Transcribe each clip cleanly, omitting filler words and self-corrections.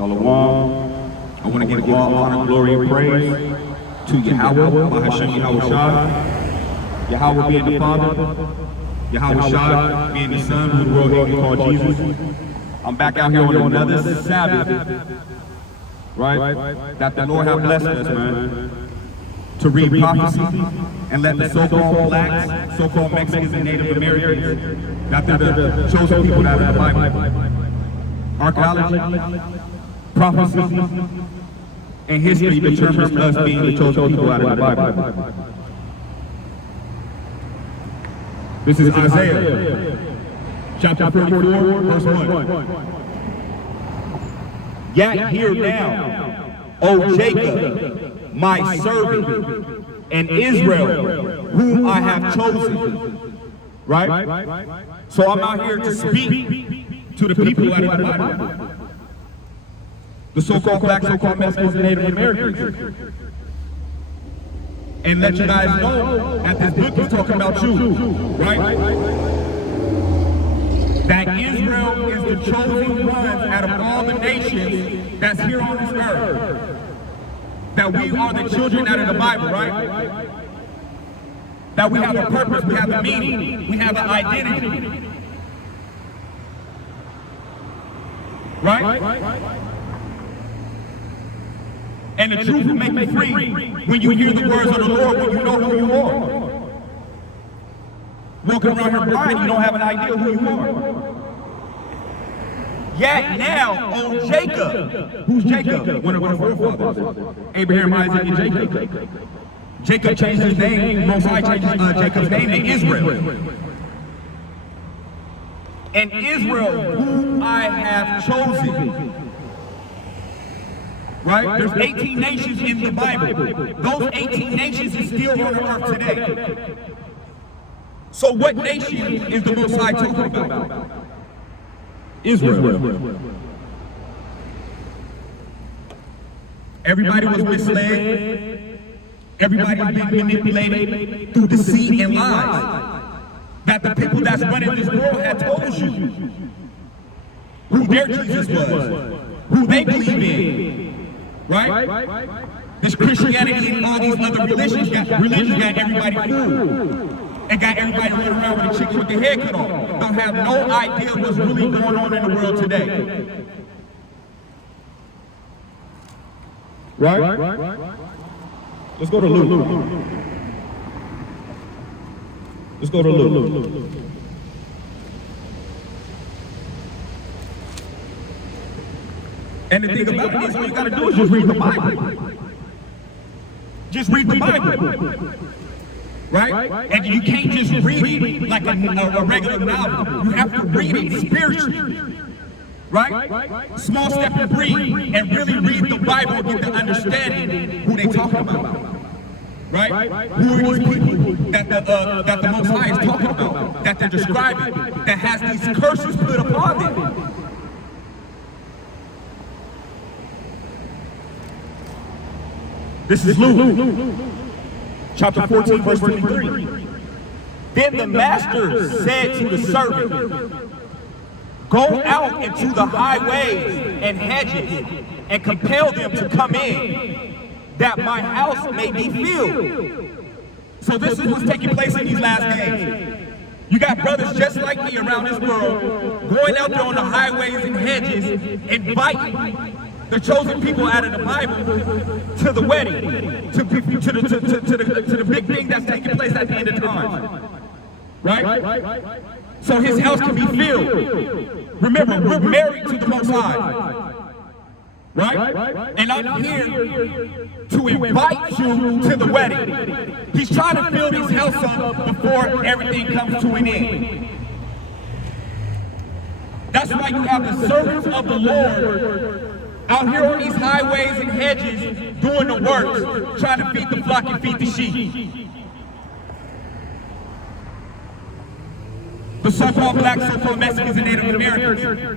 Shalom. I want to give all honor, glory, and praise to Yahweh, Hashem Yahweh Shai. Yahweh being the Father, Yahweh Shai being the Son, who the world hates called Jesus. I'm back out here on another Sabbath, right? That the Lord have blessed us, man, to read prophecy and let the so-called blacks, so-called Mexicans, and Native Americans, that they're the chosen people out of the Bible. Archaeology, prophecy, and history determines us being the chosen people out of the Bible. This is Isaiah, chapter 34, verse 1. Yet hear now, O Jacob, my servant, and Israel, whom I have chosen. Right? So I'm out here to speak to the people out of the Bible. The so-called black, so-called Mexicans, and Native Americans. And let you guys know that this book is talking about you, right? That Israel is the chosen ones out of all the nations that's here on this earth. That we are the children out of the Bible, right? That we have a purpose, we have a meaning, we have an identity. Right? And the truth will make you free when you hear the words of the Lord, when you know who you are. Walking around here blind, you don't have an idea who you are. Yet now, O Jacob, who's Jacob? One of our forefathers. Abraham, Isaac, and Jacob. Jacob changed his name, Most High changed Jacob's name to Israel. And Israel, whom I have chosen. Right? There's 18 nations in the Bible. Those 18 nations is still on earth today. So what nation is the Most High talking about? Israel. Everybody was misled. Everybody was being manipulated through deceit and lies. That the people that's running this world had told you who their Jesus was, who they believe in. Right? This Christianity and all these other religions got everybody fooled. And got everybody running around with a chick with their head cut off. Don't have no idea what's really going on in the world today. Right? Let's go to Luke. Let's go to Luke. And the thing about it is, all you gotta do is just read the Bible. Just read the Bible. Right? And you can't just read it like a regular novel. You have to read it spiritually. Right? Small step and breathe and really read the Bible and get the understanding who they talking about. Right? Who are these people that the Most High is talking about, that they're describing, that has these curses put upon them? This is Luke, chapter 14, verse 23. Then the master said to the servant, go out into the highways and hedges and compel them to come in, that my house may be filled. So this is what's taking place in these last days. You got brothers just like me around this world, going out there on the highways and hedges, inviting the chosen people out of the Bible to the wedding, to the big thing that's taking place at the end of time. Right? So his house can be filled. Remember, we're married to the Most High. Right? And I'm here to invite you to the wedding. He's trying to fill his house up before everything comes to an end. That's why you have the servants of the Lord out here on these highways and hedges doing the work, trying to feed the flock and feed the sheep. The so-called black, so-called Mexicans, and Native Americans.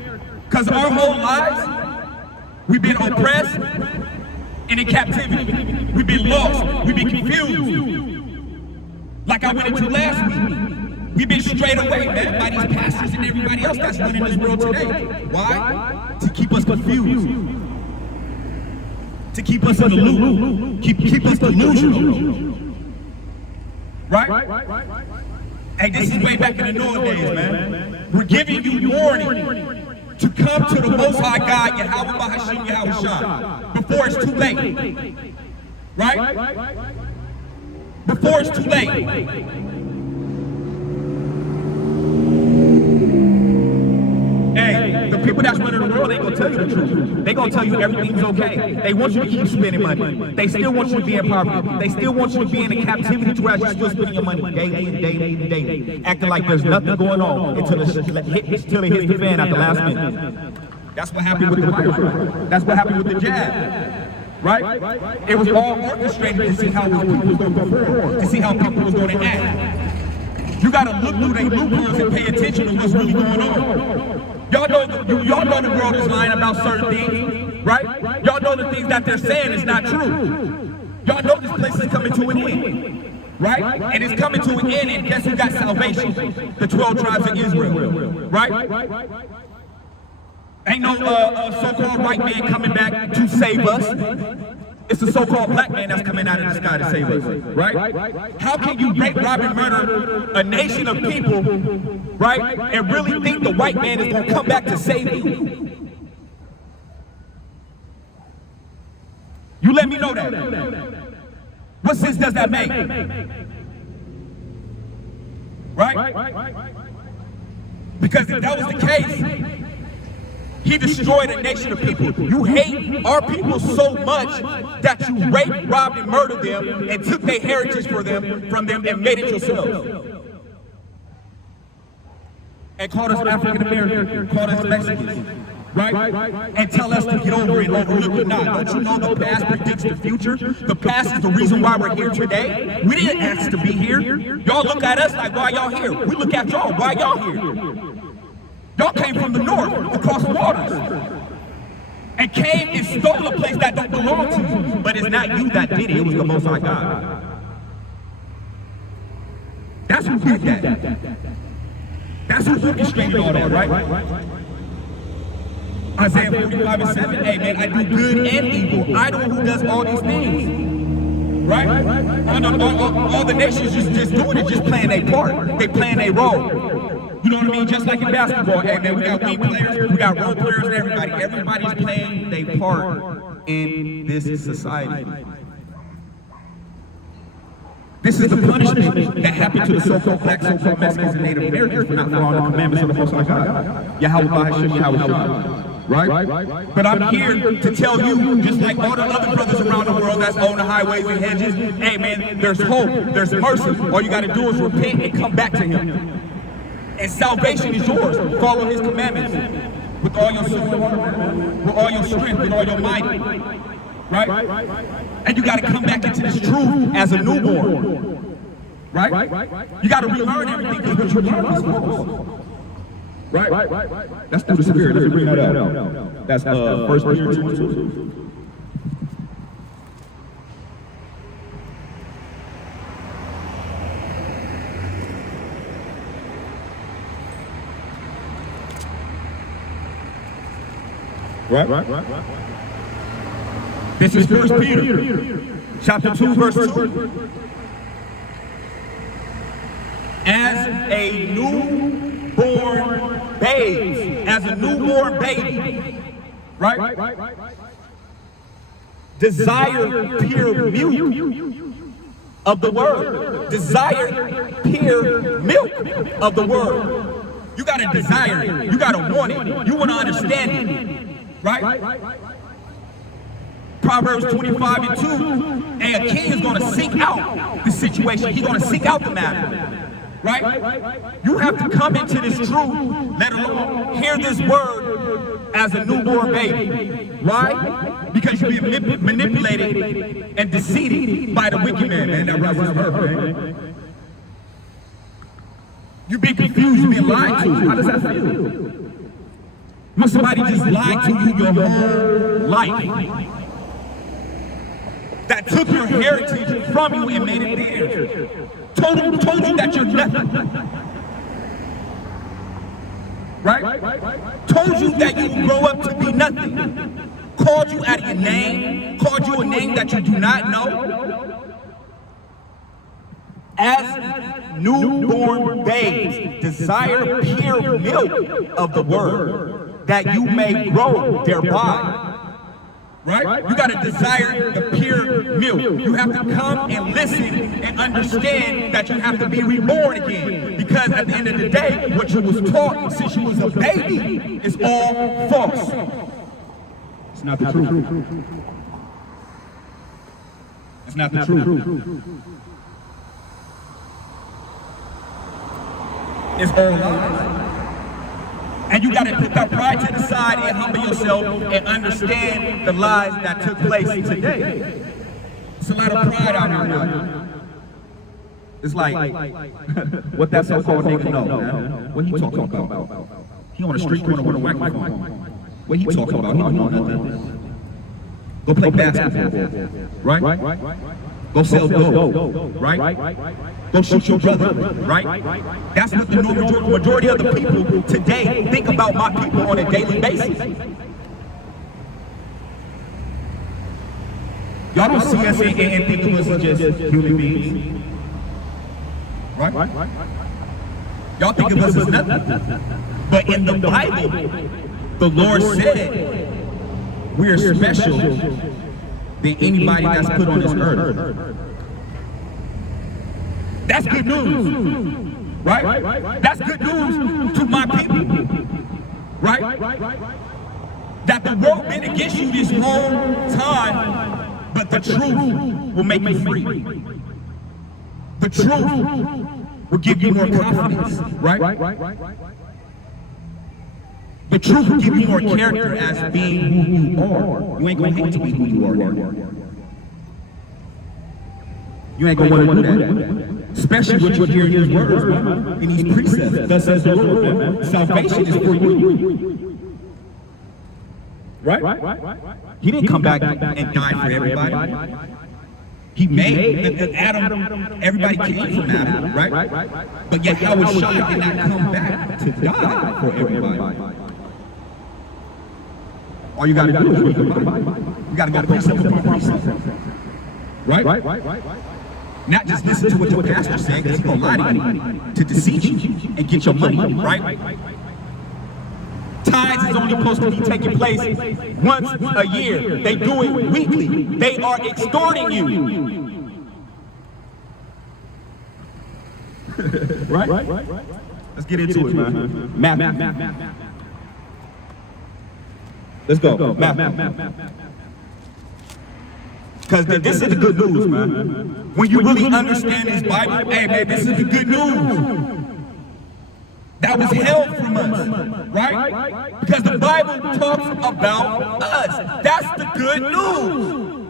Because our whole lives, we've been oppressed and in captivity. We've been lost. We've been confused. Like I went into last week. We've been strayed away, man, by these pastors and everybody else that's running this world today. Why? To keep us confused. to keep us in the loop, keep us delusional. Right? Hey, this is way back in the Noah days, man. We're giving you warning to come to the Most High God, Yahweh Bahashim Yahushua, before it's too late. Right? Before it's too late. Hey, the people that's running the world ain't gonna tell you the truth. They gonna tell you everything's okay. They want you to keep spending money. They still want you to be in poverty. They still want you to be in a captivity to where you're still spending your money daily and daily and daily, acting like there's nothing going on until it hits the fan at the last minute. That's what happened with the virus. That's what happened with the jab. Right? It was all orchestrated to see how people was going to perform, to see how people was going to act. You got to look through their loopholes and pay attention to what's really going on. Y'all know the world is lying about certain things, right? Y'all know the things that they're saying is not true. Y'all know this place is coming to an end, right? And it's coming to an end, and guess who got salvation? The 12 tribes of Israel, right? Ain't no so-called white man coming back to save us. It's the so-called black man that's coming out of the sky to save us, right? How can you rape, rob, and murder a nation of people, right, and really think the white man is going to come back to save you? You let me know that. What sense does that make? Right? Because if that was the case, he destroyed a nation of people. You hate our people so much that you raped, robbed, and murdered them and took their heritage from them and made it yourselves. And called us African American, called us Mexicans, right? And tell us to get over it, overlook it not. Don't you know the past predicts the future? The past is the reason why we're here today. We didn't ask to be here. Y'all look at us like, why y'all here? We look at y'all, why y'all here? Y'all came from the north, across waters, and came and stole a place that don't belong to you. But it's not you that did it, it was the Most High God. That's who did that. That's who orchestrated all that, right? Isaiah 45:7, hey man, I do good and evil. I know who does all these things, right? All the nations just doing it, just playing their part. They playing their role. You know what I mean? Just like in basketball, hey man, we got wing players, we got role players, and everybody. Everybody's playing their part in this society. This is the punishment that happened to the so-called black, so-called Mexicans, and Native Americans for not following the commandments of the Most High God. Yahweh Bahashim Yahushua. Right? But I'm here to tell you, just like all the other brothers around the world that's on the highways and hedges, hey man, there's hope, there's mercy. All you got to do is repent and come back to Him. And salvation is yours. Follow His commandments with all your soul, with all your strength, with all your might. Right? And you got to come back into this truth as a newborn. Right? You got to relearn everything because what you learned is false. Right? That's through the Spirit. Let me bring that out. That's 1 Peter 2:2. Right. This is 1 Peter, chapter 2, verse 2. As a newborn baby, right? Desire pure milk of the word. Desire pure milk of the word. You got to desire it. You got to want it. You want to understand it. Right? Proverbs 25:2. And a king is going to seek out the situation. He's going to seek out the matter. Right? You have to come into this truth, let alone hear this word as a newborn baby. Why? Because you're being manipulated and deceived by the wicked man that runs this earth, man. You're being confused, you're being lied to. How does that feel? When somebody just lied to you your whole life, that took your heritage from you and made it theirs, told you that you're nothing, right? Told you that you grow up to be nothing, called you out of your name, called you a name that you do not know. As newborn babes, desire pure milk of the word, that you may grow thereby. Right? You got to desire the pure milk. You have to come and listen and understand that you have to be reborn again. Because at the end of the day, what you was taught since you was a baby is all false. It's not the truth. It's not the truth. It's all lies. And you got to put that pride to the side and humble yourself and understand the lies that took place today. It's a lot of pride out here now. It's like, what that so-called nigga know, man. What he talking about? He on the street corner with a microphone. What he talking about? He don't know nothing. Go play basketball, right? Go sell dope, right? Go shoot your brother, right? That's what the majority of the people today think about my people on a daily basis. Y'all don't see us and think of us as just human beings, right? Y'all think of us as nothing. But in the Bible, the Lord said we're special than anybody that's put on this earth. That's good news, right? That's good news to my people, right? That the world been against you this whole time, but the truth will make you free. The truth will give you more confidence, right? The truth will give you more character as being who you are. You ain't gonna hate to be who you are now. You ain't gonna want to do that. Especially what you hear in these words, in these precepts. Thus says the Lord. Salvation is for you. Right? He didn't come back and die for everybody. He made Adam, everybody came from Adam, right? But yet Howard Shah did not come back to die for everybody. All you gotta do is read the Bible. You gotta go precept upon precept. Right? Not just listen to what your pastor said, because he's gonna lie to you to deceive you and get your money, right? Tithes is only supposed to be taking place once a year. They do it weekly. They are extorting you. Right? Let's get into it, man. Math. Let's go. Math. Because this is the good news, man. When you really understand this Bible, hey man, this is the good news. That was held from us, right? Because the Bible talks about us. That's the good news.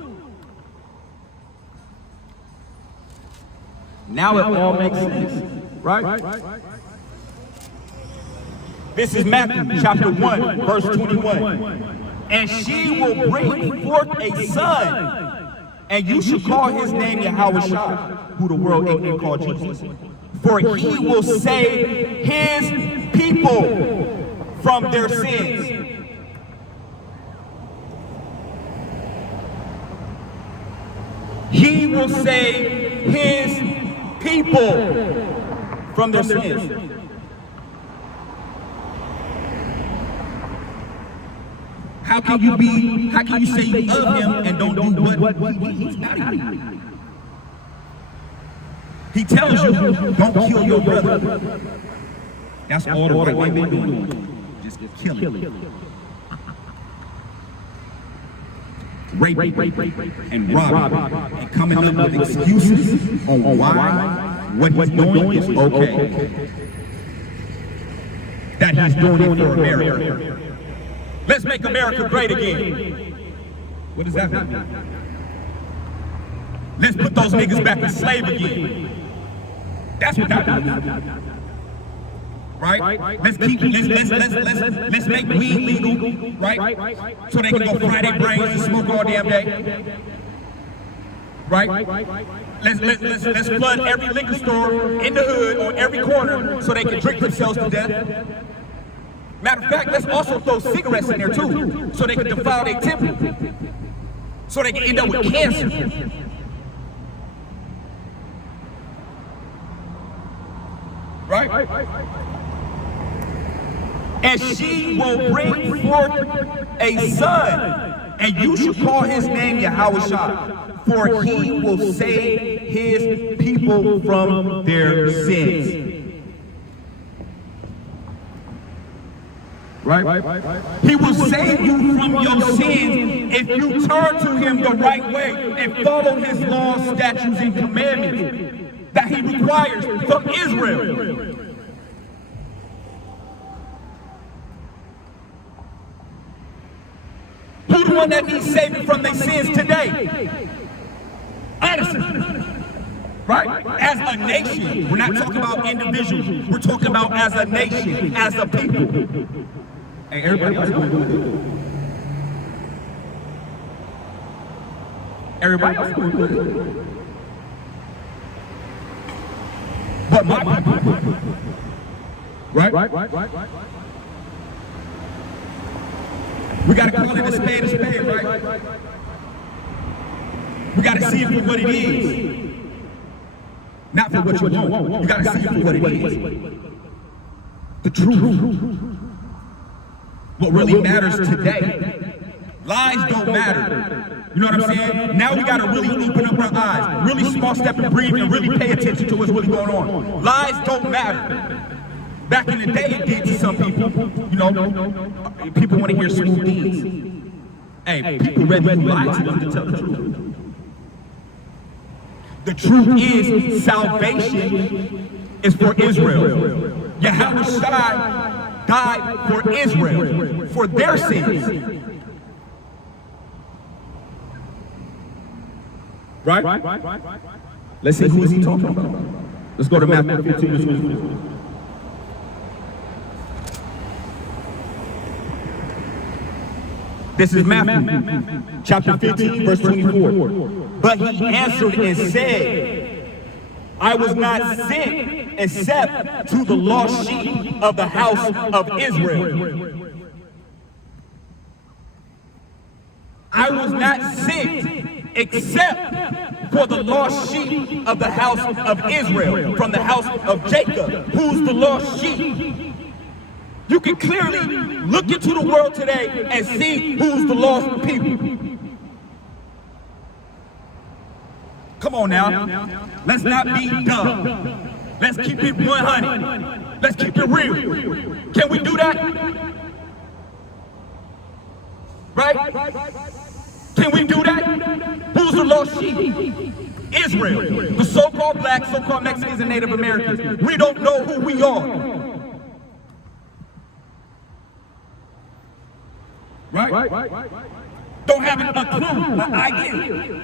Now it all makes sense, right? This is Matthew chapter 1, verse 21. And she will bring forth a son, and you shall call his name Yahushua, who the world ignorant called Jesus. For he will save his people from their sins. He will save his people from their sins. How can you say you love him and don't do what he's not you? He tells you, don't kill your brother. That's all the white men doing. Just kill him. Rape and rob and coming up with excuses on why what he's doing is okay. That he's doing it for America. Let's make America great again. What does that mean? Let's put those niggas back in slave again. That's what that means. Right? Let's make weed legal, right? So they can go fry their brains and smoke all damn day. Right? Let's flood every liquor store in the hood or every corner so they can drink themselves to death. Matter of fact, let's also throw cigarettes in there too, so they can defile their temple, so they can end up with cancer. Right? And she will bring forth a son, and you shall call his name Yahushua, for he will save his people from their sins. Right? He will save you from your sins if you turn to him the right way and follow his laws, statutes, and commandments that he requires from Israel. Who's the one that needs saving from their sins today? Honestly. Right? As a nation. We're not talking about individuals. We're talking about as a nation, as a people. Hey, everybody else going to do it. Everybody else going to do it. But my people. Right? We got to call it a spade, right? We got to see it for what it is. Not for what you want. You got to see it for what it is. The truth. What really matters today. Lies don't matter. You know what I'm saying? Now we got to really open up our eyes. Really small step and breathe and really pay attention to what's really going on. Lies don't matter. Back in the day, it did to some people. You know, people want to hear smooth things. Hey, people rather lie to them to tell the truth. The truth is, salvation is for Israel. Yahushua died for Israel, for their sins. Right? Let's see, who is he talking about? Let's go to Matthew 15. This is Matthew, chapter 15, verse 24. But he answered and said, I was not sent except to the lost sheep of the house of Israel. I was not sent except for the lost sheep of the house of Israel, from the house of Jacob. Who's the lost sheep? You can clearly look into the world today and see who's the lost people. Come on now. Let's not be dumb. Let's keep it 100. Let's keep it real. Can we do that? Right? Can we do that? Who's the lost sheep? Israel. The so-called blacks, so-called Mexicans, and Native Americans. We don't know who we are. Right? Don't have a clue, an idea.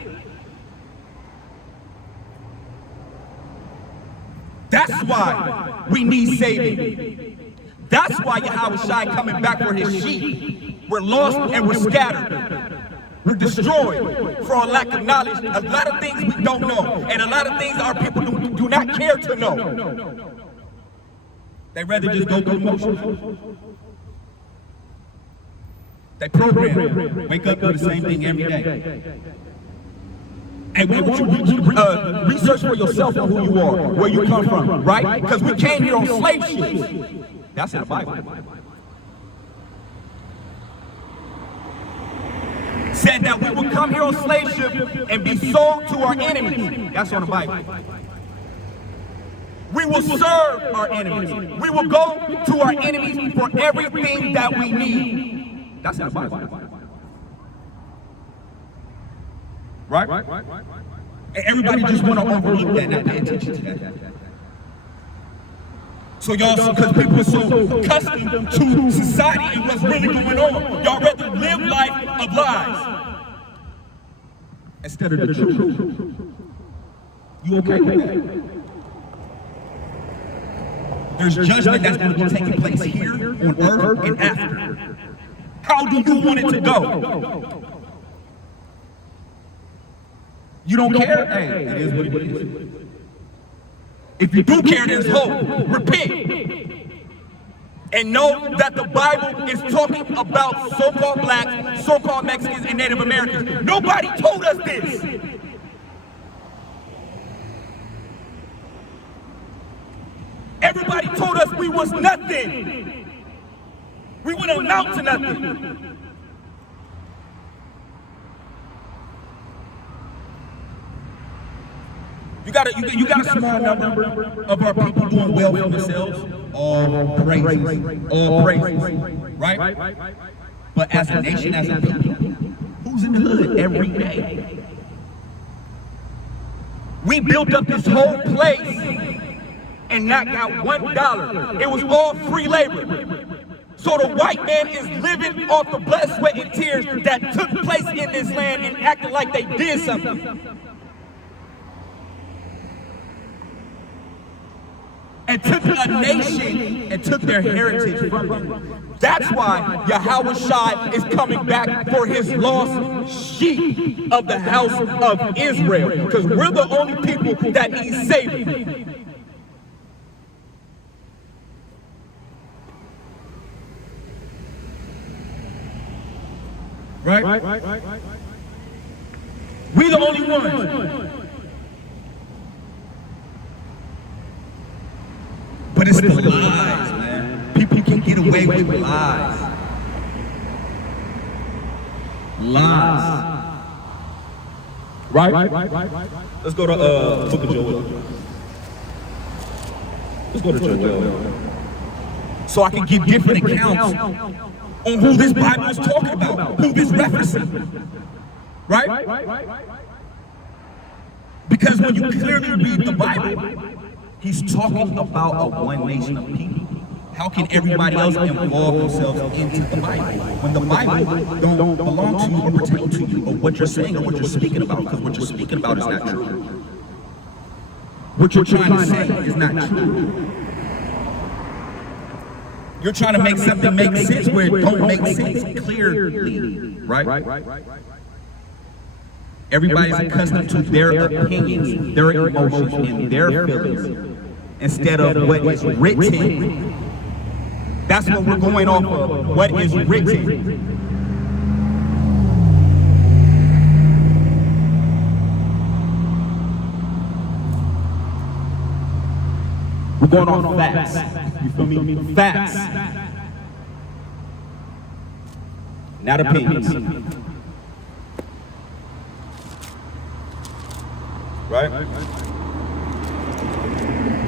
That's why we need saving. That's why Yahushua coming back for his sheep. We're lost and we're scattered. We're destroyed for a lack of knowledge. A lot of things we don't know. And a lot of things our people do not care to know. They rather just go through motions. They program, wake up, do the same thing every day. And we want you to research for yourself on who you are, where you come from, right? Because we came here on slave ships. That's in the Bible. Said that we would come here on slave ship and be sold to our enemies. That's on the Bible. We will serve our enemies. We will go to our enemies for everything that we need. That's in the Bible. Right? And everybody just want to overlook that and not pay attention to that. So y'all, because people are so accustomed to society and what's really going on, y'all rather live life of lies instead of the truth. You okay with that? There's judgment that's going to be taking place here on earth and after. How do you want it to go? You don't care? Hey, it is what it is. If you do care, there's hope. Repent. and know that the Bible is talking about so-called blacks, so-called Mexicans, and Native Americans. Nobody told us this. Everybody told us we was nothing. We wouldn't amount to nothing. You got a small number of our people doing well for themselves. All praises, right? But as a nation, as a people, who's in the hood every day? We built up this whole place and not got $1. It was all free labor. So the white man is living off the blood, sweat, and tears that took place in this land and acting like they did something. And took a nation and took their heritage from them. That's why Yahweh Shai is coming back for his lost sheep of the house of Israel. Because we're the only people that he's saving. Right? We the only ones. But it's the lies, man. People can get away with lies. Lies. Right? Let's go to Book of Joel. Let's go to Joel. So I can get different accounts on who this Bible is talking about, who this referencing. Right? Because when you clearly read the Bible, he's talking about a one nation of people. How can everybody else involve themselves into the Bible when the Bible don't belong to you or pertain to you or what you're saying or what you're speaking about? Because what you're speaking about is not true. What you're trying to say is not true. You're trying to make something make sense where it don't make sense clearly, right? Everybody's accustomed to their opinions, their emotions, and their feelings instead of what is written. That's what we're going off of, what is written. We're going off facts. You feel me? Facts. Not opinions. Right?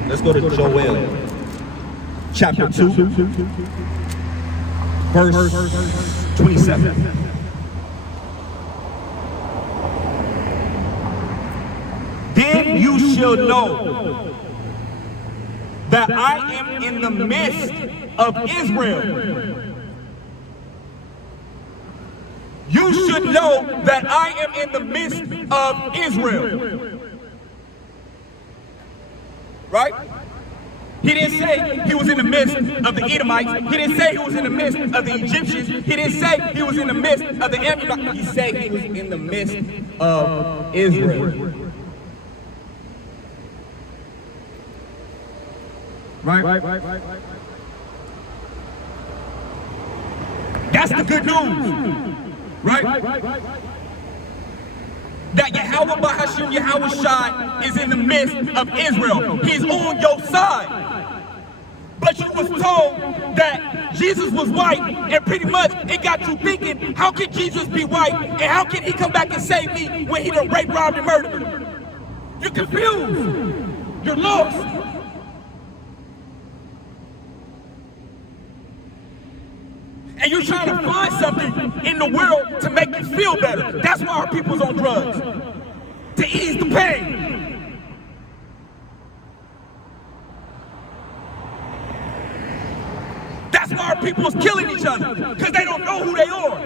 Let's go to Joel, chapter 2, verse 27. Then you shall know that I am in the midst of Israel. You should know that I am in the midst of Israel. Right? He didn't say he was in the midst of the Edomites. He didn't say he was in the midst of the Egyptians. He didn't say he was in the midst of the Ammonites. He said he was in the midst of Israel. Right? That's the good news. Right? That Yahweh Bahashim Yahweh Shai is in the midst of Israel. He's on your side. But you was told that Jesus was white, and pretty much it got you thinking, how can Jesus be white, and how can he come back and save me when he done raped, robbed, and murdered me? You're confused. You're lost. And you're trying to find something in the world to make you feel better. That's why our people's on drugs. To ease the pain. That's why our people is killing each other. Because they don't know who they are.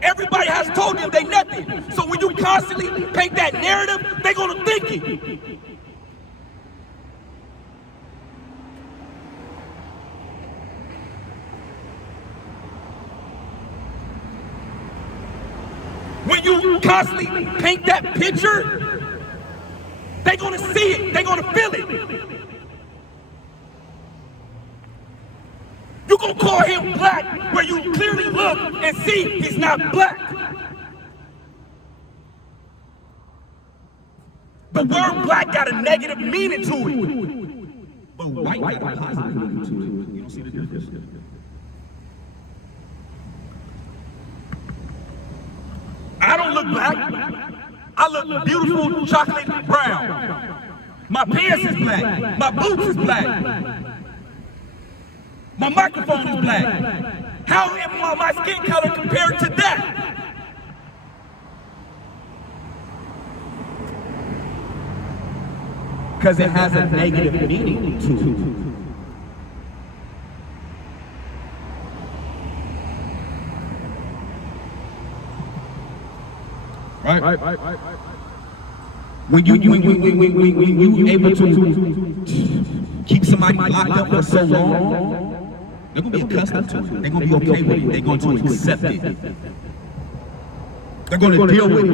Everybody has told them they nothing. So when you constantly paint that narrative, they're going to think it. When you constantly paint that picture, they're going to see it. They're going to feel it. You Also call him black where you clearly look and see he's not black. The word black got a negative meaning to it. But white got a positive meaning to it. You don't see the difference? I don't look black. I look beautiful chocolate brown. My pants is black. My boots is black. My microphone is black. How am my skin color compared to that? Because it has a negative meaning to it. Right. When you able to keep somebody locked up for so long, they're gonna be accustomed to it. They're gonna be okay with it. They're going to accept it. They're gonna deal with it.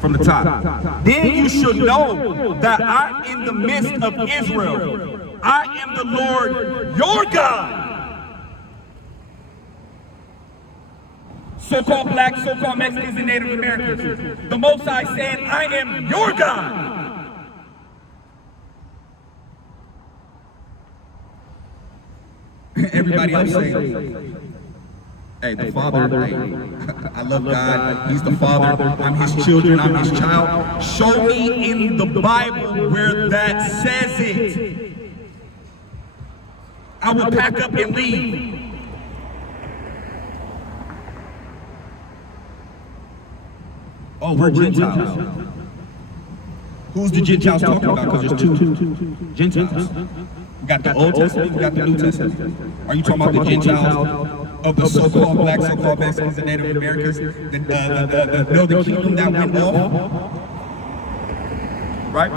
From the top. Then you should know that I'm in the midst of Israel. I am the Lord your God. So-called blacks, so-called Mexicans, and Native Americans. The Most High saying, I am your God. Everybody else saying, hey, the Father, hey, I love God, He's the Father, I'm His children, I'm His child. Show me in the Bible where that says it. I will pack up and leave. Oh, we're Gentiles. Who's the Gentiles talking about? Because there's two Gentiles. We got the Old Testament, we got the New Testament. Are you talking about the Gentiles of the so-called blacks, so-called Mexicans, and Native Americans? The Northern Kingdom that went off? Right?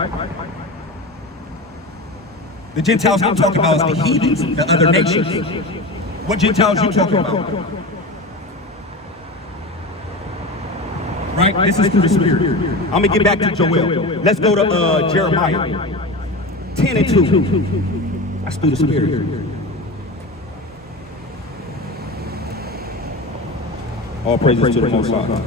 The Gentiles I'm talking about is the heathens, the other nations. What Gentiles you talking about? Right? This is through the Spirit. I'm going to get back to Joel. Let's go to Jeremiah 10 and 2. That's through the Spirit. All praises to the Most High.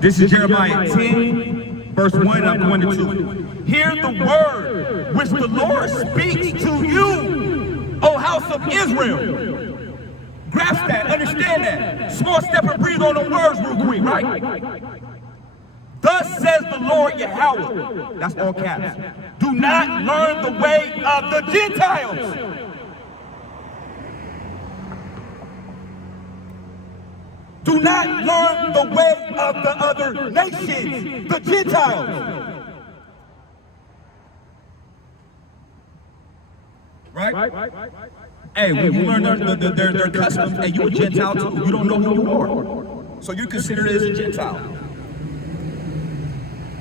This is Jeremiah 10, verse 1, and I'm going to 2. Hear the word which the Lord speaks to you, O house of Israel. Grasp that, understand that. Small step and breathe on the words real quick, right? Thus says the Lord Yahweh, that's all caps. Do not learn the way of the Gentiles. Do not learn the way of the other nations, the Gentiles. Right? Hey, when you learn their customs, hey, you a Gentile too. You don't know who you are. So you consider it as a Gentile.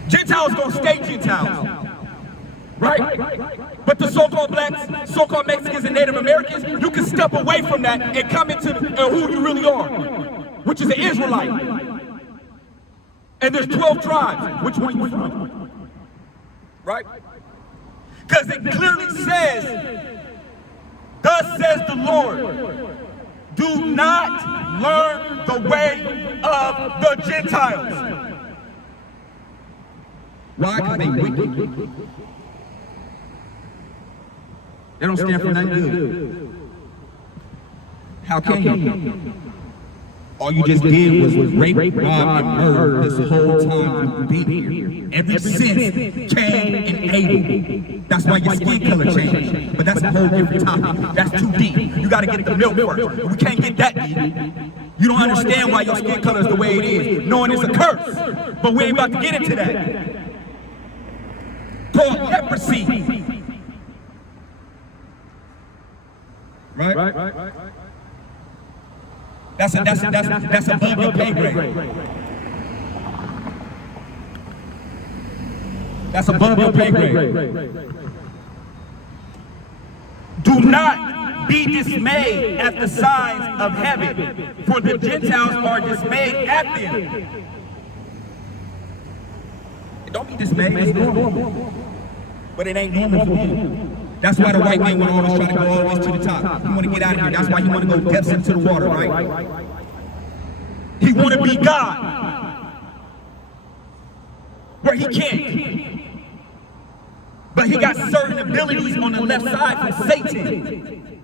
Gentiles gonna stay Gentiles. Right? But the so-called blacks, so-called Mexicans, and Native Americans, you can step away from that and come into who you really are, which is an Israelite. And there's 12 tribes. Which one you from? Right? Because it clearly says, thus says the Lord, do not learn the way of the Gentiles. Why? Because they wicked. They don't stand for nothing good. How can you? All you just did was rape, rob, and murder this whole time you've been here. Ever since Cain and Abel. That's why your skin color changed. But that's a whole different topic. That's too deep. You got to get the milk first. We can't get that deep. You don't understand why your skin color is the way it is, knowing it's a curse. But we ain't about to get into that. Called leprosy. Right? That's above your pay grade. That's above your pay grade. Do not be dismayed at the signs of heaven, for the Gentiles are dismayed at them. Don't be dismayed, it's normal. But it ain't normal for him. That's why the white man want to always try to go all the way to the top. He want to get out of here. That's why he want to go depths into the water, right? He want to be God. Where he can't. But he got certain abilities on the left side from Satan.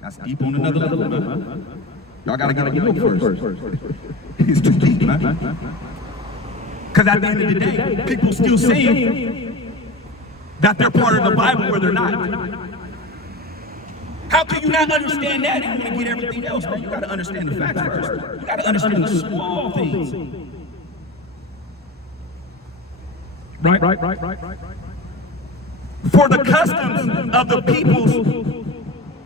That's deep on another level, man. Y'all gotta get a look first. It's too deep, man. Because at the end of the day, people still saying that they're part of the Bible where they're not. How can you not understand that and you get everything else, man? You gotta understand the facts first. You gotta understand the small things. Right. For the customs of the peoples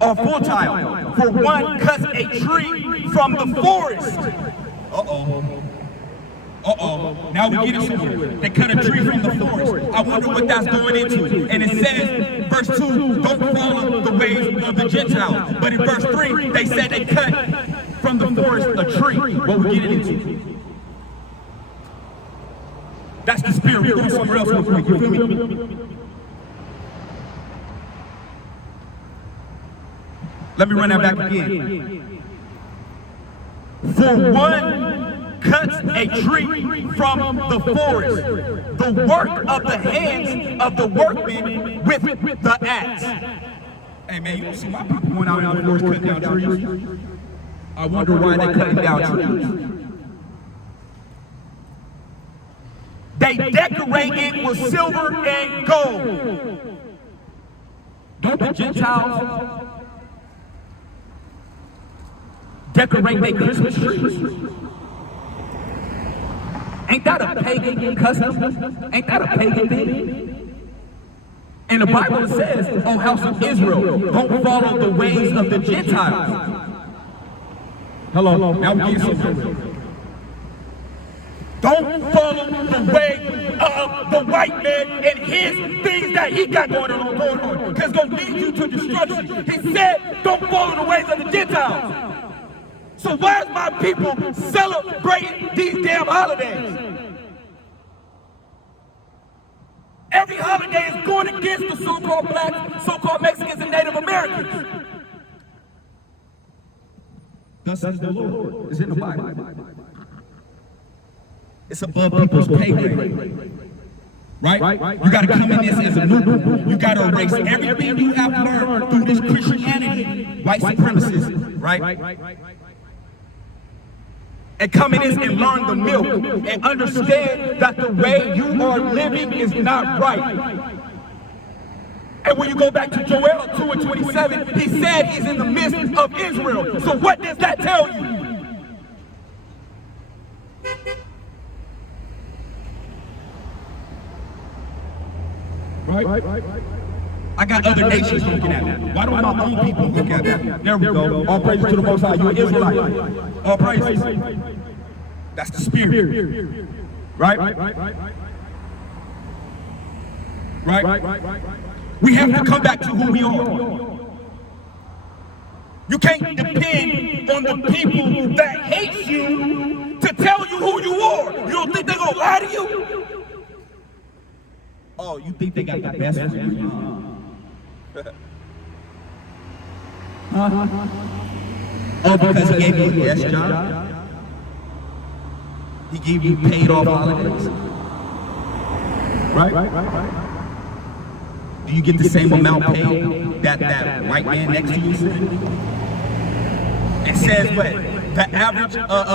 are futile. For one cuts a tree from the forest. Now we get it somewhere. They cut a tree from the forest. I wonder what that's going into. And it says, verse 2, don't follow the ways of the Gentiles. But in verse 3, they said they cut from the forest a tree. What we get it into? That's the spirit. We're going somewhere else real quick. You feel me? Let me run that back again. For one cuts a tree from the forest, the work of the hands of the workmen with the axe. Hey man, you don't see my people going out in the forest cutting down trees? I wonder why they cutting down trees. They decorate it with silver and gold. Don't the Gentiles decorate their Christmas trees? Ain't that a pagan custom? Ain't that a pagan thing? And the Bible says, O house of Israel, don't follow the ways of the Gentiles. Hello, now we get something. Don't follow the way of the white man and his things that he got going on, because it's going to lead you to destruction. He said, don't follow the ways of the Gentiles. So why is my people celebrating these damn holidays? Every holiday is going against the so-called blacks, so-called Mexicans, and Native Americans. Thus says the Lord. It's in the Bible. It's above people's pay grade. Right? You got to come in this as a new. You got to erase everything you have learned through this Christianity, white supremacists, right? And come in this and learn the milk and understand that the way you are living is not right. And when you go back to Joel 2:27, he said he's in the midst of Israel. So what does that tell you? Right? I got other nations looking at me. Why don't my own people look at me? There we go. All praises to the Most High. You're an Israelite. All praises. That's the spirit. Right? We have to come back to who we are. You can't depend on the people that hate you to tell you who you are. You don't think they're going to lie to you? Oh, you think they got the best for you? Oh, because he gave you a desk job? He gave you paid off holidays? Right? Do you get the same amount paid that white man next to you said? It says what? The average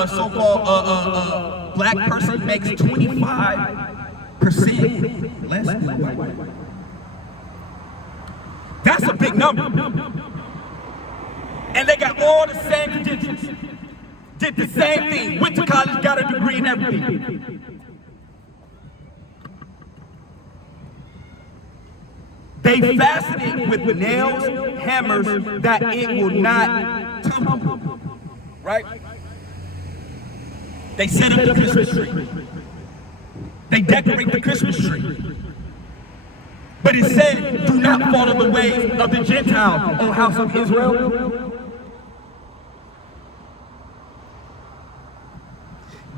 so-called black person makes 25% less than white. That's a big number. And they got all the same credentials. Did the same thing. Went to college, got a degree and everything. They fasten it with nails, hammers, that it will not tumble. Right? They set up the Christmas tree. They decorate the Christmas tree. But it said, do not follow the ways of the Gentile, O house of Israel.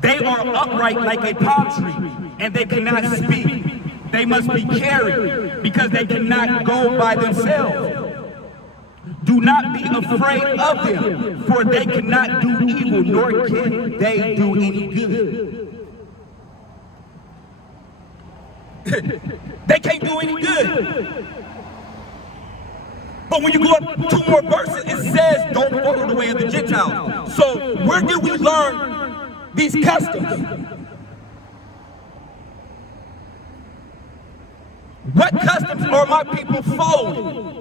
They are upright like a palm tree, and they cannot speak. They must be carried, because they cannot go by themselves. Do not be afraid of them, for they cannot do evil, nor can they do any good. They can't do any good. But when you go up 2 more verses, it says, don't follow the way of the Gentiles. So where did we learn these customs? What customs are my people following?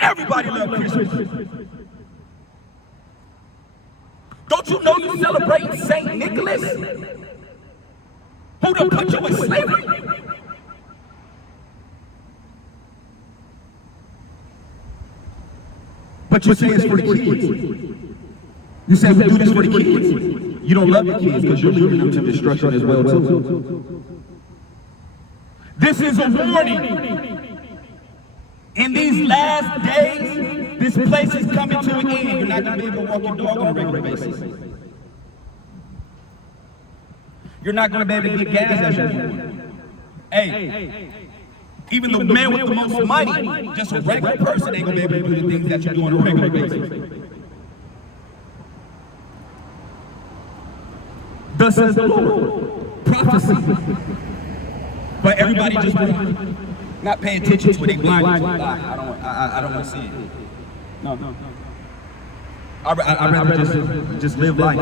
Everybody loves Christmas. Don't you know you celebrate St. Nicholas? Who done put you in slavery? But you say it's for the kids. You say we do this for the kids. You don't love your kids because you're leading them to destruction as well too. This is a warning. In these last days, this place is coming to an end. You're not going to be able to walk your dog on a regular basis. You're not going to be able to get gas as you. Hey, even the man with the most money, just a regular person, ain't going to be able to do the things that you do on a regular basis. Thus says the Lord. Prophecy. But everybody just not paying attention to it. They blind. I don't want to see it. No. I'd rather just live life.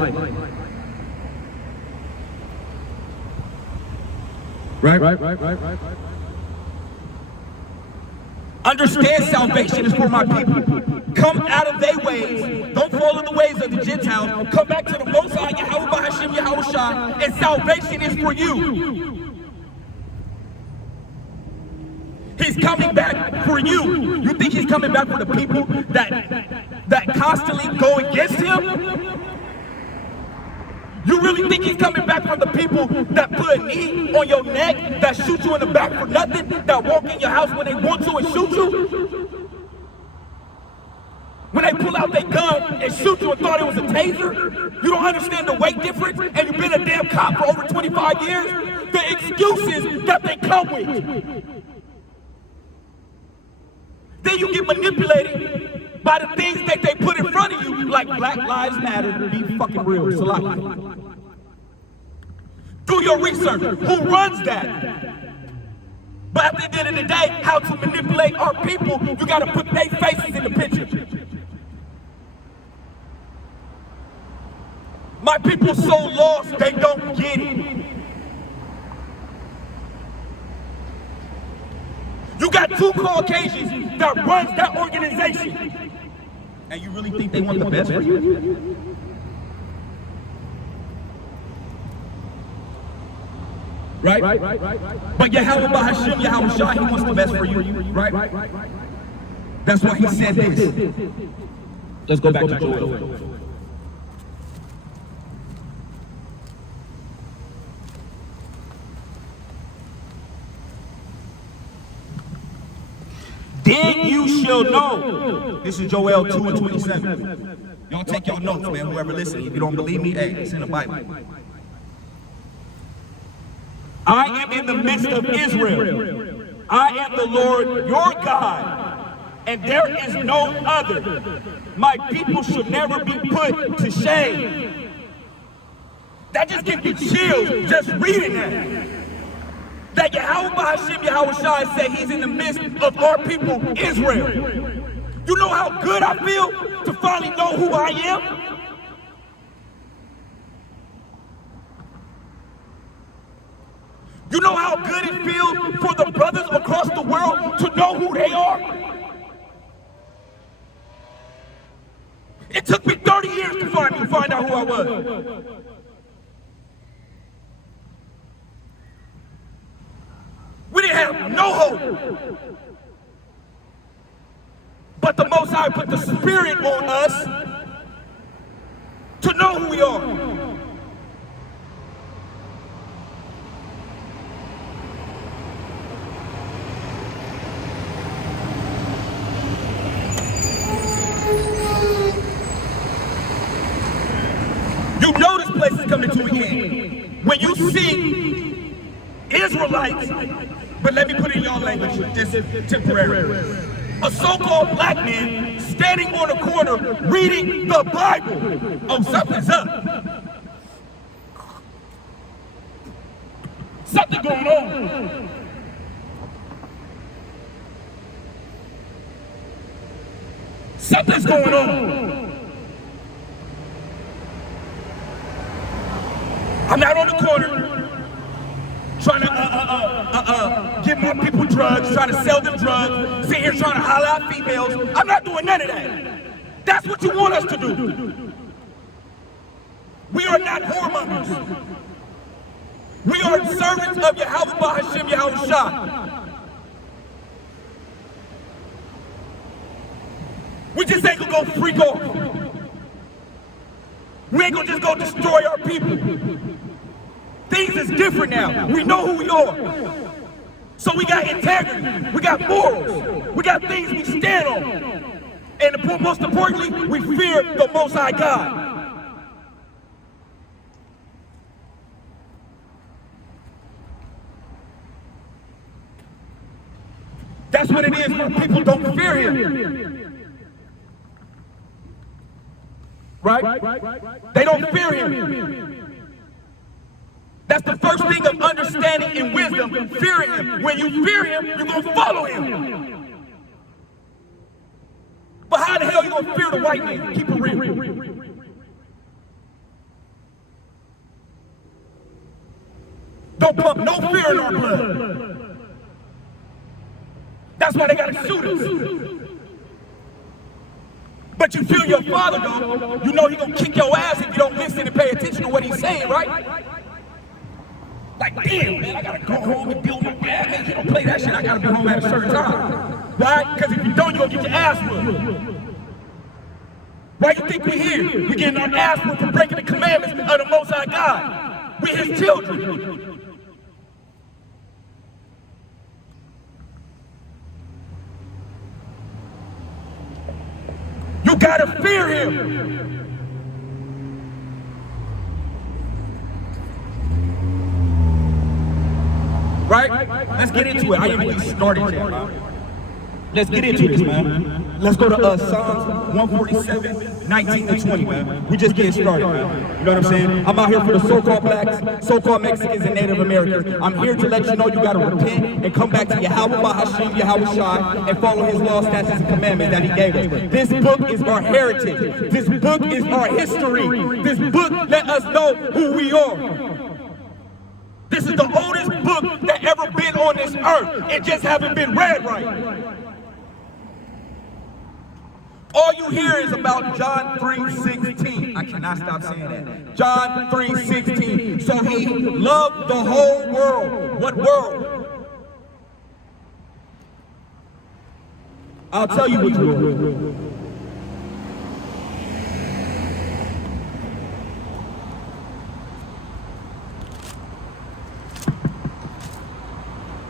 Right. Understand salvation is for my people. Come out of their ways. Don't follow the ways of the Gentiles. Come back to the Most High, Yahweh B'Hashem Yahushua, and salvation is for you. He's coming back for you. You think he's coming back for the people that constantly go against him? You really think he's coming back for the people that put a knee on your neck, that shoot you in the back for nothing, that walk in your house when they want to and shoot you? When they pull out their gun and shoot you and thought it was a taser? You don't understand the weight difference, and you've been a damn cop for over 25 years? The excuses that they come with. Then you get manipulated by the things that they put in front of you, like Black Lives Matter. Be fucking real, Salaki. Do your research. Who runs that? But at the end of the day, how to manipulate our people, you gotta put their faces in the picture. My people so lost, they don't get it. You got 2 Caucasians that runs that organization. And you really think they want the best for you? Right? But Yahweh B'Hashem Yahushua, he wants the best for you. Right? That's why he said this. Let's go back to Joel. Then you shall know. This is Joel 2:27. Y'all take your notes, man. Whoever listens. If you don't believe me, hey, it's in the Bible. I am in the midst of Israel. I am the Lord your God, and there is no other. My people should never be put to shame. That just gives me chills just reading that. That Yahweh B'Hashem Yahushua said he's in the midst of our people, Israel. You know how good I feel to finally know who I am? You know how good it feels for the brothers across the world to know who they are? It took me 30 years to find out who I was. We didn't have no hope. But the Most High put the Spirit on us to know who we are. places coming to an end. When you see Israelites, but let me put it in your language, this is temporary. A so-called black man standing on a corner reading the Bible. Oh, something's up. Something going on. Something's going on. I'm not on the corner trying to give my people drugs, trying to sell them drugs, sit here trying to holler at females. I'm not doing none of that. That's what you want us to do. We are not whoremongers. We are servants of Yahweh Ba'Hashem Yahweh Shah. We just ain't gonna go freak off. We ain't gonna just go destroy our people. Things is different now. We know who we are. So we got integrity. We got morals. We got things we stand on. And most importantly, we fear the Most High God. That's what it is when people don't fear Him. Right? They don't fear Him. That's the first thing of understanding and wisdom, fearing Him. When you fear Him, you're going to follow Him. But how the hell are you going to fear the white man? Keep it real. Don't pump no fear in our blood. That's why they got to shoot us. But you feel your father, though, you know He's going to kick your ass if you don't listen and pay attention to what He's saying, right? Like, damn, man, I got to go home and deal with my dad. Man, you don't play that shit, I got to be home at a certain time. Right? Because if you don't, you're going to get your ass whooped. Why you think we're here? We're getting our ass whooped for breaking the commandments of the Most High God. We're His children. You gotta fear Him. Right? Let's get into it. I didn't even started yet, man. Let's get into this, man. Let's go to Psalms 147, 19 and 20, man. We just getting started, man. You know what I'm saying? I'm out here for the so-called blacks, so-called Mexicans, and Native Americans. I'm here to let you know you gotta repent and come back to Yahweh Ba'Hashem Yahweh Shai and follow His law, statutes, and commandments that He gave us. This book is our heritage. This book is our history. This book let us know who we are. This is the oldest book that ever been on this earth. It just haven't been read right. All you hear is about John 3:16. I cannot stop saying that. John 3:16. So He loved the whole world. What world? I'll tell you which world.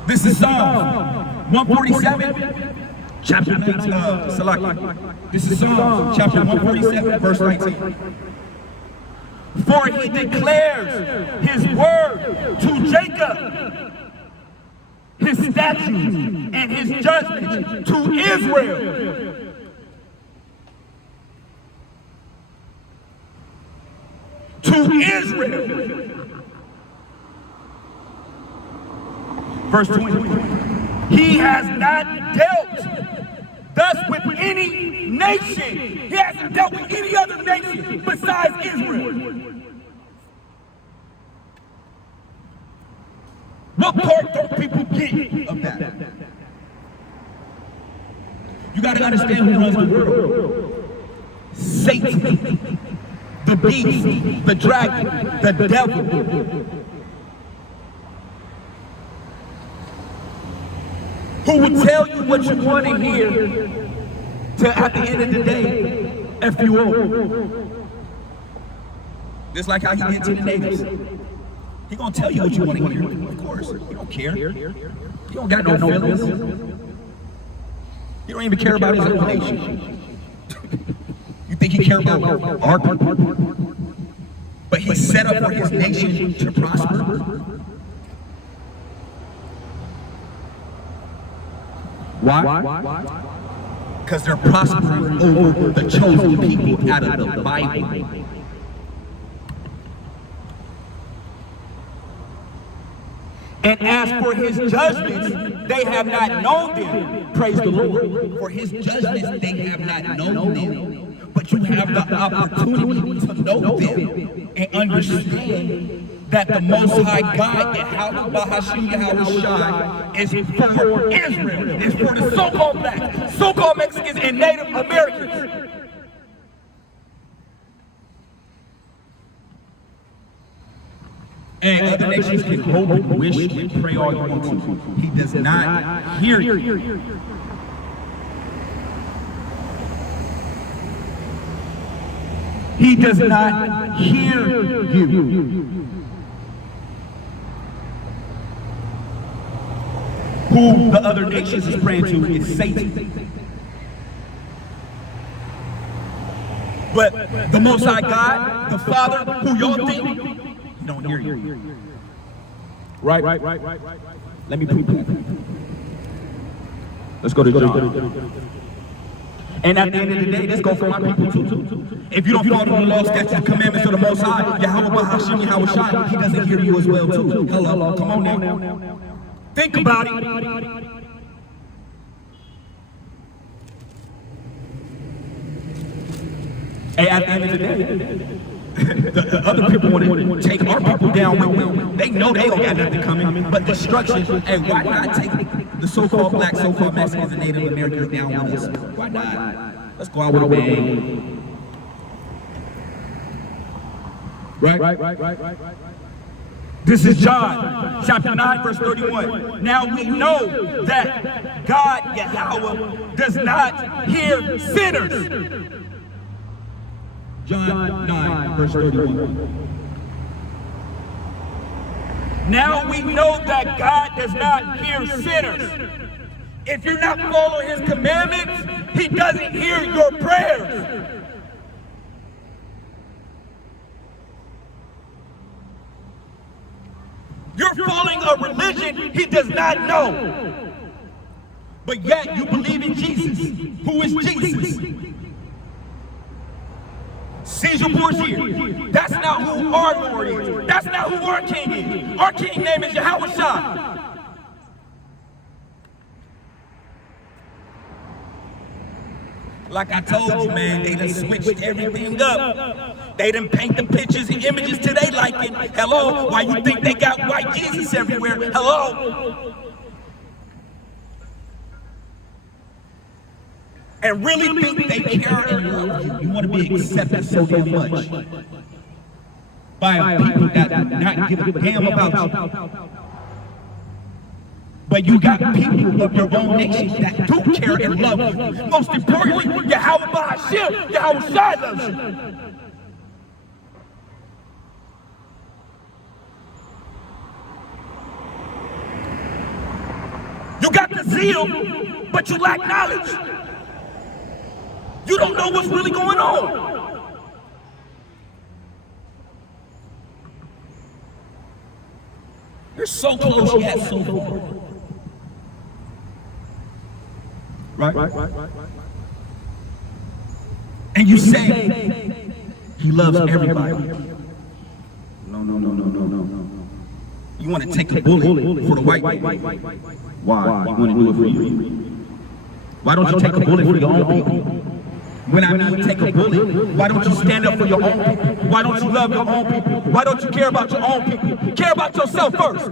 This is Psalm 147. Chapter 19, This is Psalms, chapter 147, verse 19. For He declares His word to Jacob, His statutes and His judgments to Israel. To Israel. Verse 20. He has not dealt thus with any nation. He hasn't dealt with any other nation besides Israel. What part don't people get of that? You got to understand who runs the world. Satan, the beast, the dragon, the devil. Who will tell you what you want to hear to, at the end of the day, F you over. Just like how he did to the natives. He gonna tell you what you want to hear. Of course, he don't care. He don't got no feelings. He don't even care about his own nation. You think he care about our people? But but he set up for his nation to prosper. Why? Because they're prospering over the chosen people out of the Bible. And as for his judgments, they have not known them. Praise the Lord. For his judgments, they have not known them. But you have the opportunity to know them and understand that the Most High God, Yahweh is for Israel. It's for the so-called blacks, so-called Mexicans, and Native Americans. And other nations can hope and wish and pray all you want to. He does not hear you. He does not hear you. Who the other nations is praying to is Satan. But the Most High God, the Father, who y'all think, don't hear you. Right. Let me prove that. Let's go to John. And at the end of the day, this goes for my people too. If you don't follow the law, statutes, and commandments of the Most High, Yahweh Bahashim, Yahweh Shai, he doesn't hear you as well too. Hello, come on now. Think about it. Hey, at the end of the day, the other people want to take our people down with them. They know they don't got nothing coming, but destruction. And why not take the so-called blacks, so-called Mexicans, and Native Americans down with us? Why not? Let's go out with a bang. Right. This is John, chapter 9, verse 31. Now we know that God, Yahweh, does not hear sinners. John 9, verse 31. Now we know that God does not hear sinners. If you're not following his commandments, he doesn't hear your prayers. You're following a religion he does not know. But yet you believe in Jesus. Who is Jesus? Caesar Borgia. That's not who our Lord is. That's not who our king is. Our king name is Yahweh Shai. Like I told you, man, they done switched everything up. They done paint the pictures and images to they liking. Hello, why you think they got white Jesus everywhere? Hello. And really think they care and love you. You want to be accepted so damn much by a people that do not give a damn about you. But you got people of your own nation that do care and love you. Most importantly, Yahweh Bahashim, Yahweh Shai loves you. You got the zeal, but you lack knowledge. You don't know what's really going on. You're so close yet so far. Right. And you say he loves everybody. No. You want to take a bullet for the white man. Why? You want to do it for you? Why don't you take a bullet for your own people? When I mean take a bullet, why don't you stand up for your own people? Why don't you love your own people? Why don't you care about your own people? Care about yourself first.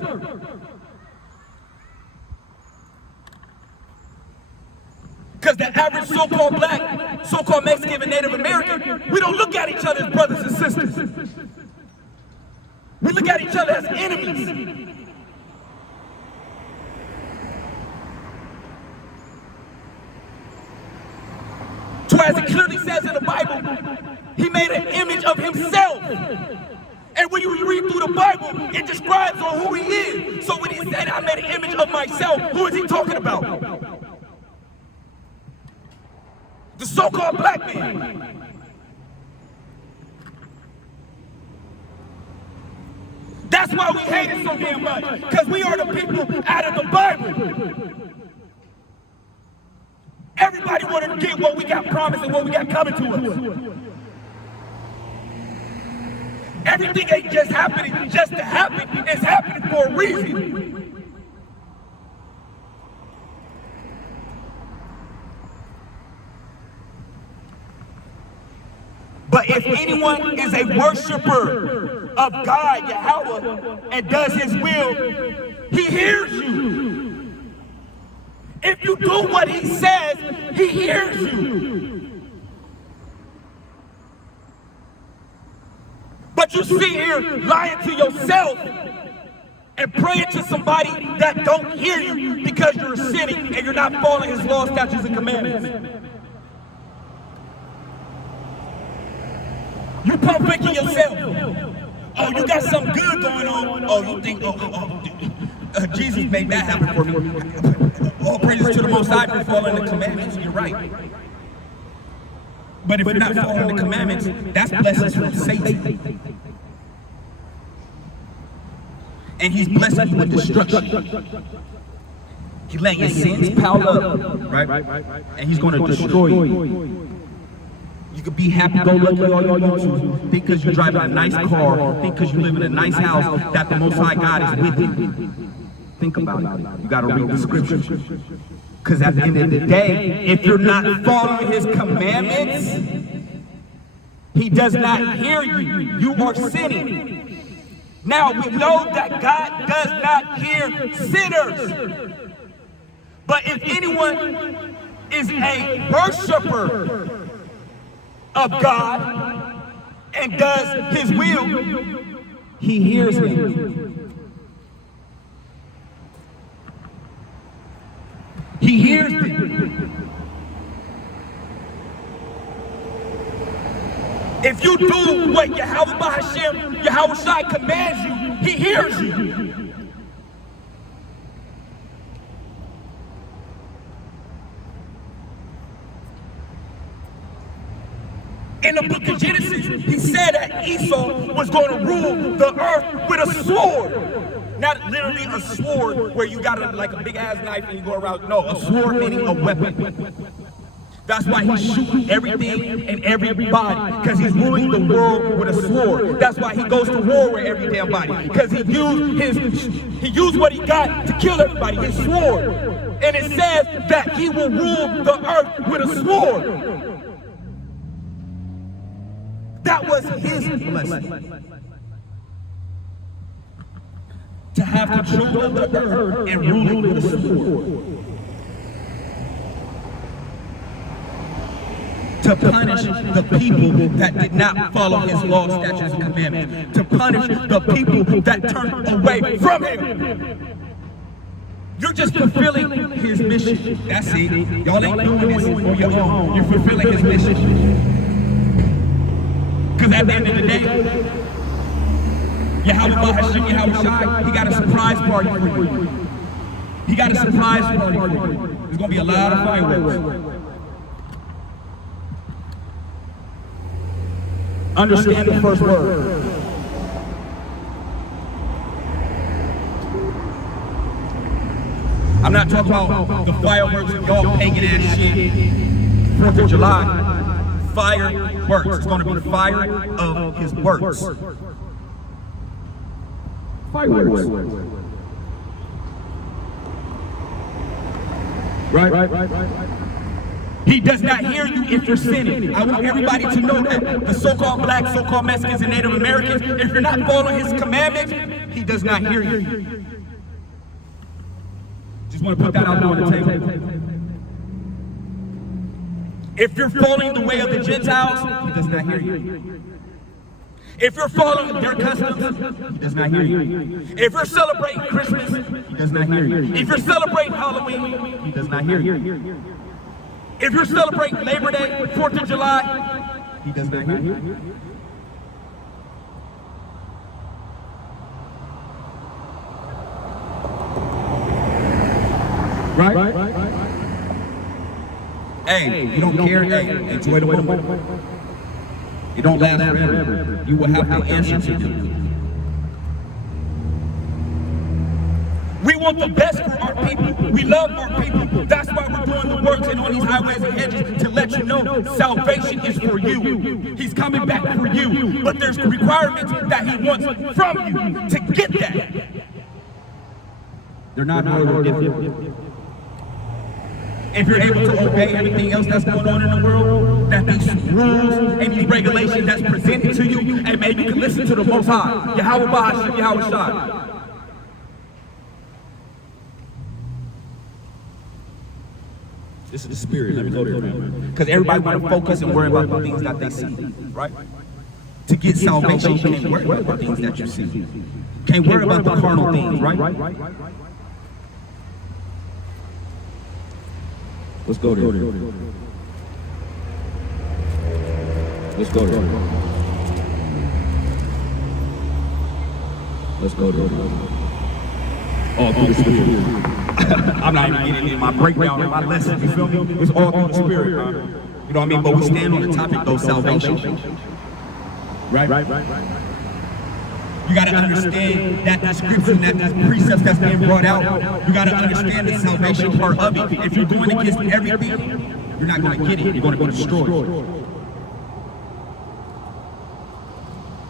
Because the average so-called black, so-called Mexican and Native American, we don't look at each other as brothers and sisters. We look at each other as enemies. So as it clearly says in the Bible, he made an image of himself. And when you read through the Bible, it describes on who he is. So when he said, I made an image of myself, who is he talking about? The so-called black man. That's why we hate it so damn much, because we are the people out of the Bible. Everybody want to get what we got promised and what we got coming to us. Everything ain't just happening just to happen. It's happening for a reason. But if anyone is a worshiper of God, Yahweh, and does his will, he hears you. If you do what he says, he hears you. But you sit here lying to yourself and praying to somebody that don't hear you because you're sinning and you're not following his laws, statutes, and commandments. You pump faking yourself. Oh, you got something good going on. Oh, you think, Jesus made that happen for me. All praises to the Most High for following the commandments. You're right. But if you're not following the commandments, that's blessings from Satan. And he's blessing you with destruction. He's letting your sins pile up, right? And he's going to destroy you. You could be happy-go-lucky all you want to. Think because you're driving a nice car, think because you live in a nice house, that the Most High God is with you. Think about it. You got to read the scriptures. Because at the end of the day, if you're not following his commandments, he does not hear you. You are sinning. Now, we know that God does not hear sinners. But if anyone is a worshiper of God and does his will, he hears him. He hears it. If you do what Yahweh Bahashem, Yahweh Shai commands you, he hears you. In the book of Genesis, he said that Esau was going to rule the earth with a sword. Not literally a sword where you got like a big ass knife and you go around. No, a sword meaning a weapon. That's why he's shooting everything and everybody, because he's ruling the world with a sword. That's why he goes to war with every damn body, because he used what he got to kill everybody, his sword. And it says that he will rule the earth with a sword. That was his blessing. To have control of the earth and rule it with a sword. To punish the people that did not follow his laws, statutes, and commandments. To punish the people that turned away from him. You're just fulfilling his mission. That's it. Y'all ain't doing this on your own. You're fulfilling his mission. Because at the end of the day, Yahweh Bahashem, Yahweh Shai, he got a surprise party for you. He got a surprise party for you. There's going to be a lot of fireworks. Understand the first word. I'm not talking about the fireworks and y'all pagan ass shit. 4th of July. Fireworks. It's going to be the fire of his works. Fireworks. Right. He does not hear you if you're sinning. I want everybody to know that. The so-called blacks, so-called Mexicans, and Native Americans, if you're not following his commandments, he does not hear you. Just want to put that out there on the table. If you're following the way of the Gentiles, he does not hear you. If you're following their customs, he does not hear you. If you're celebrating Christmas, he does not hear you. If you're celebrating Halloween, he does not hear you. If you're celebrating Labor Day, 4th of July, he does not hear you. Right? Hey, you don't care, hey, enjoy the moment. It don't last forever. You will have to answer to them. We want the best for our people. We love our people. That's why we're doing the works and on these highways and hedges to let you know salvation is for you. He's coming back for you. But there's requirements that he wants from you to get that. They're not more different. If you're able to obey everything else that's going on in the world, that these rules and these regulations that's presented to you, and maybe you can listen to the Most High, Yahweh Bahashim, Yahweh Shai. This is the spirit. Let me go there, man. Because everybody want to focus and worry about the things that they see, right? To get salvation, you can't worry about the things that you see. Can't worry about the carnal things, right? Let's go there. Let's go there. Let's go there. All through the spirit. I'm not even getting into my breakdown of my lesson, you feel me? It's all through the spirit, man. You know what I mean? But we stand on the topic, though, salvation. Right? You got to understand that description, that precepts that's being brought out. You got to understand the salvation part of it. If you're going against everything, you're not going to get it. You're going to be destroyed.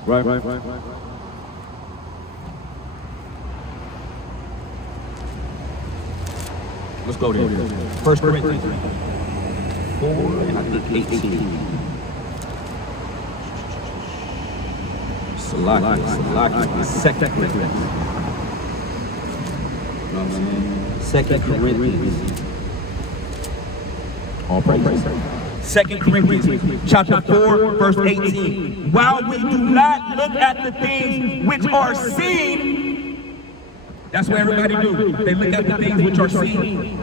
Right. Let's go there. 1 Corinthians 4 and I think 18. Salaki, 2 Corinthians. You know what I'm saying? 2 Corinthians. All praise. 2 Corinthians chapter 4, verse 18. While we do not look at the things which are seen, that's what everybody do. They look at the things which are seen.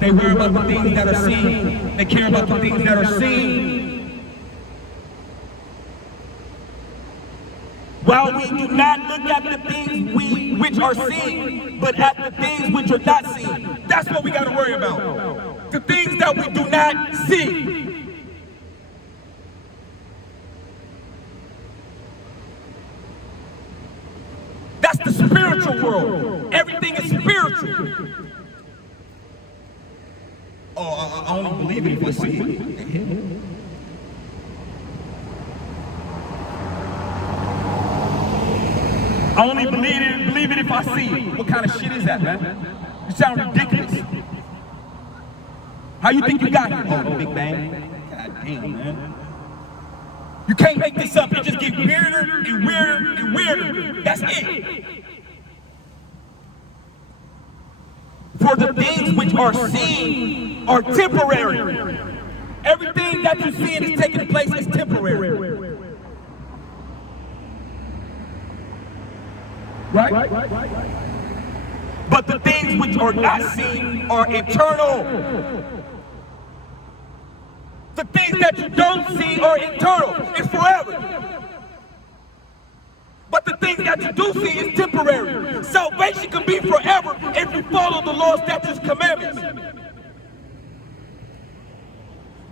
They worry about the things that are seen. They care about the things that are seen. While we do not look at the things which are seen, but at the things which are not seen. That's what we got to worry about. The things that we do not see. That's the spiritual world. Everything is spiritual. Oh, I only believe it if I see it. I only believe it if I see it. What kind of shit is that, man? You sound ridiculous. How you think you got here? Oh, the Big Bang. God damn, man. You can't make this up. It just gets weirder and weirder and weirder. That's it. For the things which are seen are temporary. Everything that you see is taking place is temporary. Right? But the things which are not seen are eternal. The things that you don't see are eternal. It's forever. But the things that you do see is temporary. Salvation can be forever if you follow the law, statutes, commandments.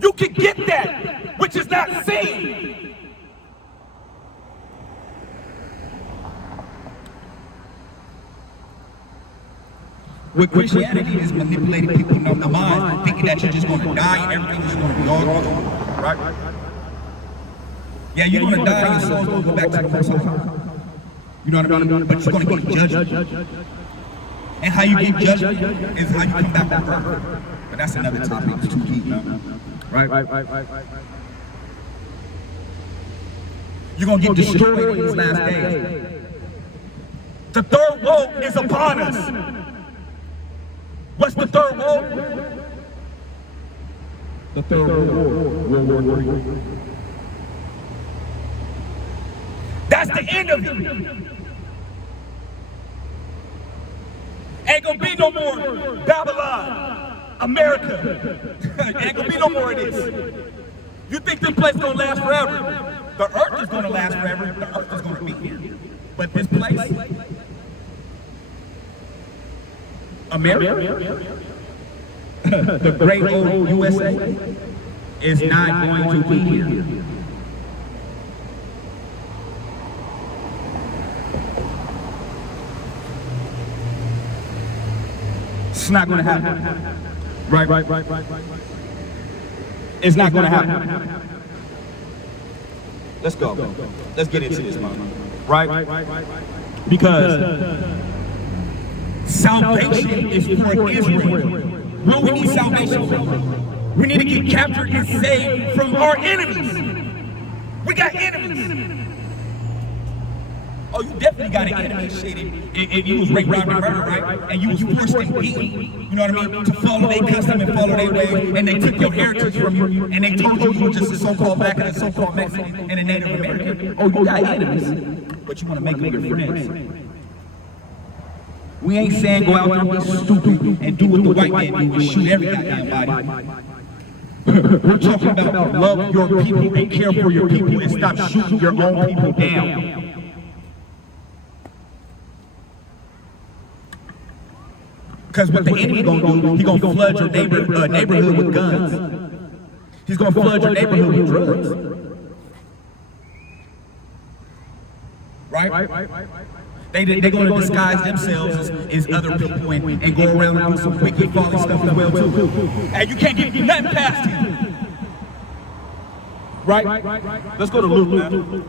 You can get that, which is not seen. With Christianity is manipulating people in the mind, thinking that you're just going to die and everything is going to be all good, right? Yeah, you're going to die and your soul's going to go back to the Most High. You know what I mean? But you're going to get judged. And how you get judged is how you come back on earth. But that's another topic. It's too deep, man. Right. You're going to get destroyed in these last days. The third woe is upon us. What's the third woe? The third World War III. That's the end of it. Ain't gonna be no more Babylon, America. Ain't gonna be no more of this. You think this place gonna last forever? The earth is gonna last forever. The earth is gonna be here. But this place, America, the great old USA, is not going to be here. It's not going to happen. Right. It's not going to happen. Let's go. Let's get into this, man. Right? Because salvation is for Israel. What we need salvation for? We need to get captured and saved from our enemies. We got enemies. Oh, you definitely got an enemy, shady. If you was raped, robbed, and murdered, right? And you was forced and beaten, you know what I mean? To follow their custom and follow their way, and they took your heritage from you, and they told you you were just a so-called black and a so-called Mexican and a Native American. Oh, you got enemies, but you want to make them your friends. We ain't saying go out there and be stupid and do what the white man do and shoot every goddamn body. We're talking about love your people and care for your people and stop shooting your own people down. Because what the enemy gonna do, he gonna flood your neighborhood with guns. He's gonna flood your neighborhood with drugs. Right? They're gonna disguise themselves as other people and go around and do some wicked, folly stuff as well too. And you can't get nothing past him. Right? Let's go to Luke now.